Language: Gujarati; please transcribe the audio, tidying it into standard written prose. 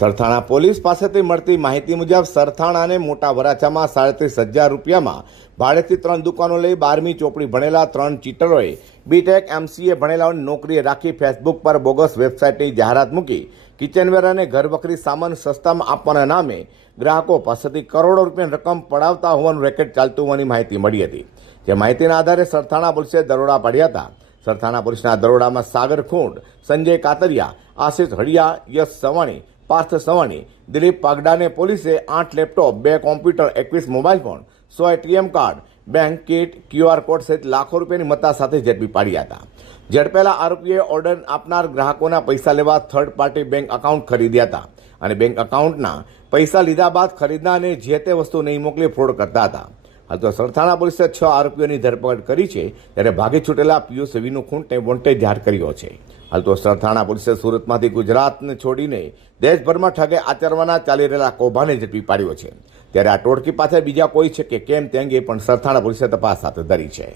સરથાણા પોલીસ પાસેથી મળતી માહિતી મુજબ સરથાણાને મોટા વરાછામાં 37,000 રૂપિયામાં ભાડેથી 3 દુકાનો લઈ 12મી ચોપડી ભણેલા 3 ચીટરોએ બીટેક MCA ભણેલાઓને નોકરીએ રાખી ફેસબુક પર બોગસ વેબસાઇટની જાહેરાત મૂકી કિચનવેર અને ઘરવખરી સામાન સસ્તામાં આપવાના નામે ગ્રાહકો પાસેથી કરોડો રૂપિયાની રકમ પડાવતા હોવાનું રેકેટ ચાલતું હોવાની માહિતી મળી હતી। જે માહિતીના આધારે સરથાણા પોલીસે દરોડા પાડ્યા હતા। સરથાણા પોલીસના દરોડામાં સાગર ખૂંડ, સંજય કાતરિયા, આશિષ હળિયા, યશ સવાણી, પાર્થ સવાણી, દિલીપ પાગડાને પોલીસે 8 laptop, 2 computer, 21 mobile phone, 100 ATM card, bank kit, QR code સહિત લાખો રૂપિયાની મત્તા સાથે ઝડપી પાડ્યા હતા। ઝડપેલા આરોપીએ ઓર્ડર આપનાર ગ્રાહકોના પૈસા લેવા થર્ડ પાર્ટી બેંક એકાઉન્ટ ખરીદ્યા હતા અને બેંક એકાઉન્ટના પૈસા લીધા બાદ ખરીદનારને જે તે વસ્તુ નહીં મોકલી ફ્રોડ કરતા હતા। હાલ તો સરથાણા પોલીસે 6 આરોપીઓની ધરપકડ કરી છે, ત્યારે ભાગી છૂટેલા પિયુષ વિનુખૂંટને વોન્ટેડ જાહેર કર્યો છે। હાલ તો સરથાણા પોલીસે સુરતમાંથી ગુજરાતને છોડીને દેશભરમાં ઠગે આચરવાના ચાલી રહેલા કૌભાંડને ઝડપી પાડ્યો છે। ત્યારે આ ટોળકી પાછળ બીજા કોઈ છે કે કેમ તે અંગે પણ સરથાણા પોલીસે તપાસ હાથ ધરી છે।